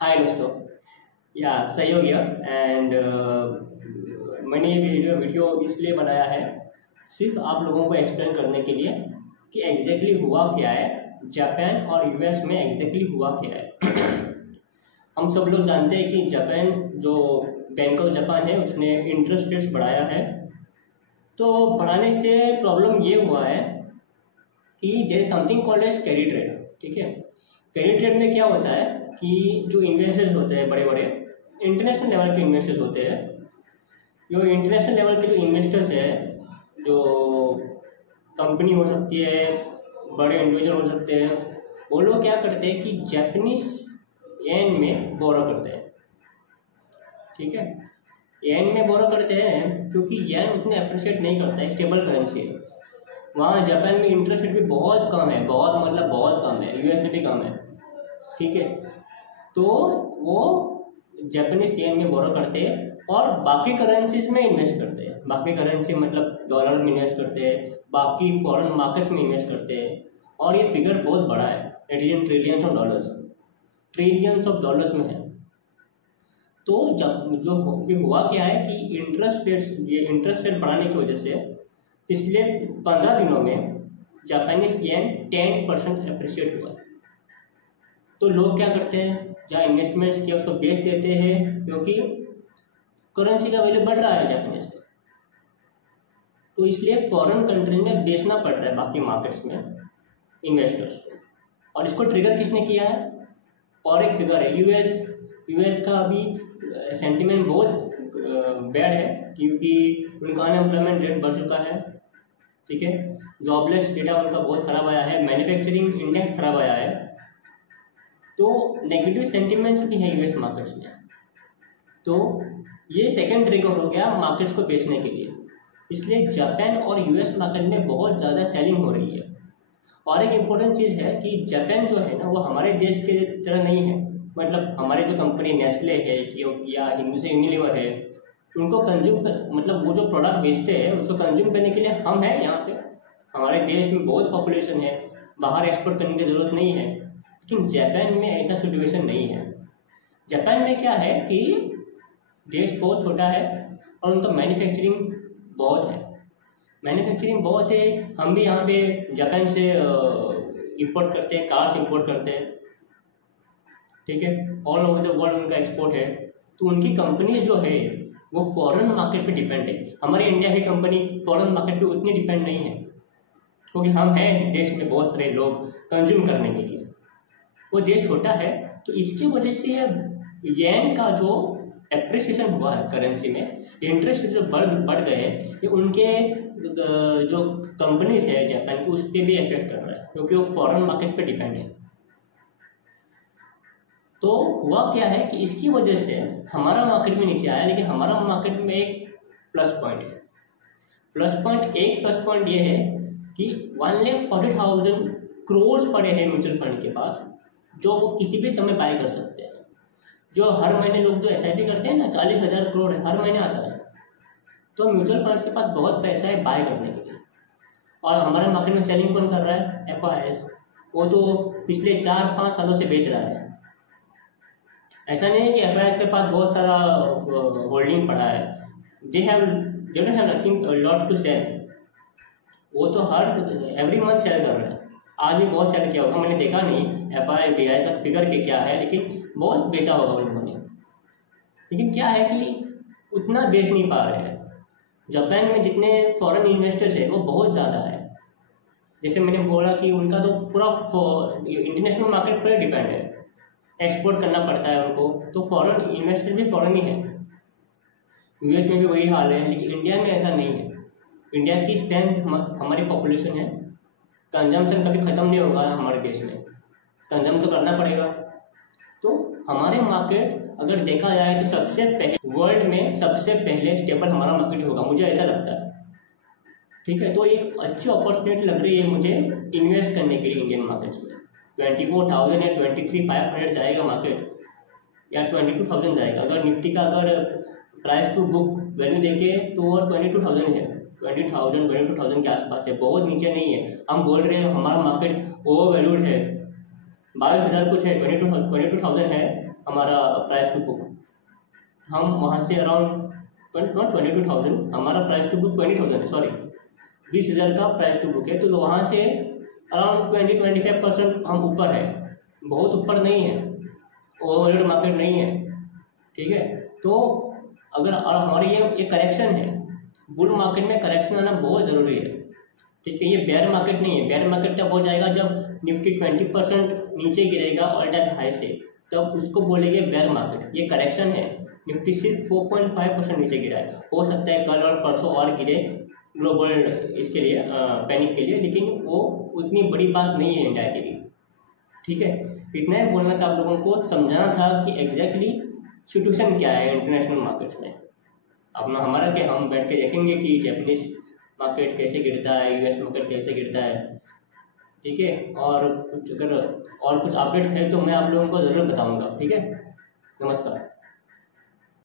हाय दोस्तों, या सही हो गया। एंड मैंने ये वीडियो इसलिए बनाया है सिर्फ आप लोगों को एक्सप्लेन करने के लिए कि एग्जैक्टली हुआ क्या है जापान और यूएस में। एग्जैक्टली हुआ क्या है हम सब लोग जानते हैं कि जापान जो बैंक ऑफ जापान है उसने इंटरेस्ट रेट्स बढ़ाया है। तो बढ़ाने से प्रॉब्लम ये हुआ है कि there is something called as carry trade. ठीक है, कैरी ट्रेड में क्या होता है कि जो इन्वेस्टर्स होते हैं बड़े बड़े इंटरनेशनल लेवल के इन्वेस्टर्स होते हैं, जो इंटरनेशनल लेवल के जो इन्वेस्टर्स हैं, जो कंपनी हो सकती है, बड़े इंडिविजुअल हो सकते हैं, वो लोग क्या करते हैं कि जापानीज येन में बोरो करते हैं। ठीक है, येन में बोरो करते हैं क्योंकि येन उतने अप्रिशिएट नहीं करता है, स्टेबल करेंसी है। वहाँ जापान में इंटरेस्ट रेट भी बहुत कम है, बहुत मतलब बहुत कम है, यूएस से भी कम है। ठीक है, तो वो जापानीज येन में बोरो करते हैं और बाकी करेंसीज में इन्वेस्ट करते हैं। बाकी करेंसी मतलब डॉलर में इन्वेस्ट करते हैं, बाकी फॉरेन मार्केट्स में इन्वेस्ट करते हैं। और ये फिगर बहुत बड़ा है, it is in trillions of dollars, trillions of dollars में है। तो जब जो भी हुआ क्या है कि ये इंटरेस्ट रेट बढ़ाने की वजह से पिछले 15 दिनों में जापानीज येन 10% अप्रिशिएट हुआ। तो लोग क्या करते हैं, जहाँ इन्वेस्टमेंट्स किया उसको बेच देते हैं क्योंकि करेंसी का वैल्यू बढ़ रहा है जापानीज का। तो इसलिए फॉरेन कंट्री में बेचना पड़ रहा है बाकी मार्केट्स में इन्वेस्टर्स को। और इसको ट्रिगर किसने किया है? और एक फिगर है यूएस का अभी सेंटिमेंट बहुत बैड है क्योंकि उनका अनएम्प्लॉयमेंट रेट बढ़ चुका है। ठीक है, जॉबलेस डेटा उनका बहुत खराब आया है, मैन्युफैक्चरिंग इंडेक्स खराब आया है। तो नेगेटिव सेंटिमेंट्स भी हैं यूएस मार्केट्स में। तो ये सेकंड ट्रिगर हो गया मार्केट्स को बेचने के लिए। इसलिए जापान और यूएस मार्केट में बहुत ज़्यादा सेलिंग हो रही है। और एक इम्पोर्टेंट चीज़ है कि जापान जो है ना वो हमारे देश के तरह नहीं है। मतलब हमारे जो कंपनी नेस्ले है या यूनिलीवर है, उनको मतलब वो जो प्रोडक्ट बेचते हैं उसको कंज्यूम करने के लिए हम हैं यहाँ पे। हमारे देश में बहुत पॉपुलेशन है, बाहर एक्सपोर्ट करने की ज़रूरत नहीं है। लेकिन जापान में ऐसा सिचुएशन नहीं है। जापान में क्या है कि देश बहुत छोटा है और उनका मैन्युफैक्चरिंग बहुत है। हम भी यहाँ पे जापान से इंपोर्ट करते हैं, कार्स इंपोर्ट करते हैं। ठीक है, ऑल ओवर द वर्ल्ड उनका एक्सपोर्ट है। तो उनकी कंपनीज जो है वो फॉरेन मार्केट पे डिपेंड है। हमारे इंडिया की कंपनी फॉरेन मार्केट पे उतनी डिपेंड नहीं है क्योंकि हम हैं देश में बहुत सारे लोग कंज्यूम करने के लिए। वो देश छोटा है, तो इसकी वजह से येन का जो एप्रिसिएशन हुआ है करेंसी में, इंटरेस्ट जो बढ़ गए हैं, ये उनके जो कंपनीज है जापान की उस पर भी इफेक्ट कर रहा है क्योंकि वो फॉरेन मार्केट पे डिपेंड है। तो हुआ क्या है कि इसकी वजह से हमारा मार्केट में नीचे आया, लेकिन हमारा मार्केट में एक प्लस पॉइंट है। प्लस पॉइंट ये है कि 1,40,000 करोड़ पड़े हैं म्यूचुअल फंड के पास, जो वो किसी भी समय बाय कर सकते हैं। जो हर महीने लोग जो SIP करते हैं ना, 40,000 करोड़ हर महीने आता है। तो म्यूचुअल फंड्स के पास बहुत पैसा है बाय करने के लिए। और हमारे मार्केट में सेलिंग कौन कर रहा है? FIS। वो तो पिछले 4-5 सालों से बेच रहा है। ऐसा नहीं है कि FIS के पास बहुत सारा होल्डिंग पड़ा है। They don't have nothing lot to sell. वो तो एवरी मंथ सेल कर रहा है। आज भी बहुत सेल किया होगा, मैंने देखा नहीं FIS का फिगर के क्या है, लेकिन बहुत बेचा होगा उन लोगों ने। लेकिन क्या है कि उतना बेच नहीं पा रहे हैं। जापान में जितने फॉरेन इन्वेस्टर्स है वो बहुत ज़्यादा है। जैसे मैंने बोला कि उनका तो पूरा इंटरनेशनल मार्केट पर डिपेंड है, एक्सपोर्ट करना पड़ता है उनको। तो फॉरेन इन्वेस्टर भी फॉरेन ही है। यूएस में भी वही हाल है, लेकिन इंडिया में ऐसा नहीं है। इंडिया की स्ट्रेंथ हमारी पॉपुलेशन है, कंजम्पशन कभी ख़त्म नहीं होगा हमारे देश में, कंजम तो करना पड़ेगा। तो हमारे मार्केट अगर देखा जाए तो सबसे पहले वर्ल्ड में सबसे पहले स्टेबल हमारा मार्केट होगा, मुझे ऐसा लगता है। ठीक है, तो एक अच्छी अपॉर्चुनिटी लग रही है मुझे इन्वेस्ट करने के लिए इंडियन मार्केट्स में। 24,000 या 23,500 जाएगा मार्केट, या 22,000 जाएगा। अगर निफ्टी का अगर प्राइस टू बुक वैल्यू देखे तो वो 22,000 है, 22,000 के आसपास है, बहुत नीचे नहीं है। हम बोल रहे हैं हमारा मार्केट ओवर वैल्यूड है, 22,000 कुछ है, 22,000 है, हमारा प्राइस टू बुक, हम वहाँ से अराउंड 22,000, हमारा प्राइस टू बुक 20,000 है, सॉरी 20,000 का प्राइस टू बुक है। तो वहाँ से अराउंड 20-25% हम ऊपर है, बहुत ऊपर नहीं है, ओवररेटेड मार्केट नहीं है, ठीक है। तो अगर हमारी ये करेक्शन है, बुल मार्केट में करेक्शन आना बहुत ज़रूरी है, ठीक है। ये बेयर मार्केट नहीं है, बेयर मार्केट तब हो जाएगा जब निफ्टी 20% नीचे गिरेगा ऑल टाइम हाई से, तब उसको बोलेंगे बेयर मार्केट। ये करेक्शन है, निफ्टी सिर्फ 4.5% नीचे गिरा है, हो सकता है कल और परसों और गिरे ग्लोबल इसके लिए पैनिक के लिए, लेकिन वो उतनी बड़ी बात नहीं है इंडिया के लिए, ठीक है। इतना ही बोलना था आप लोगों को, समझाना था कि एग्जैक्टली सिचुएशन क्या है इंटरनेशनल मार्केट्स में। अपना हमारा क्या, हम बैठ के देखेंगे कि जापानीज मार्केट कैसे गिरता है, यूएस मार्केट कैसे गिरता है, ठीक है। और कुछ अगर और कुछ अपडेट है तो मैं आप लोगों को ज़रूर बताऊंगा, ठीक है। नमस्कार।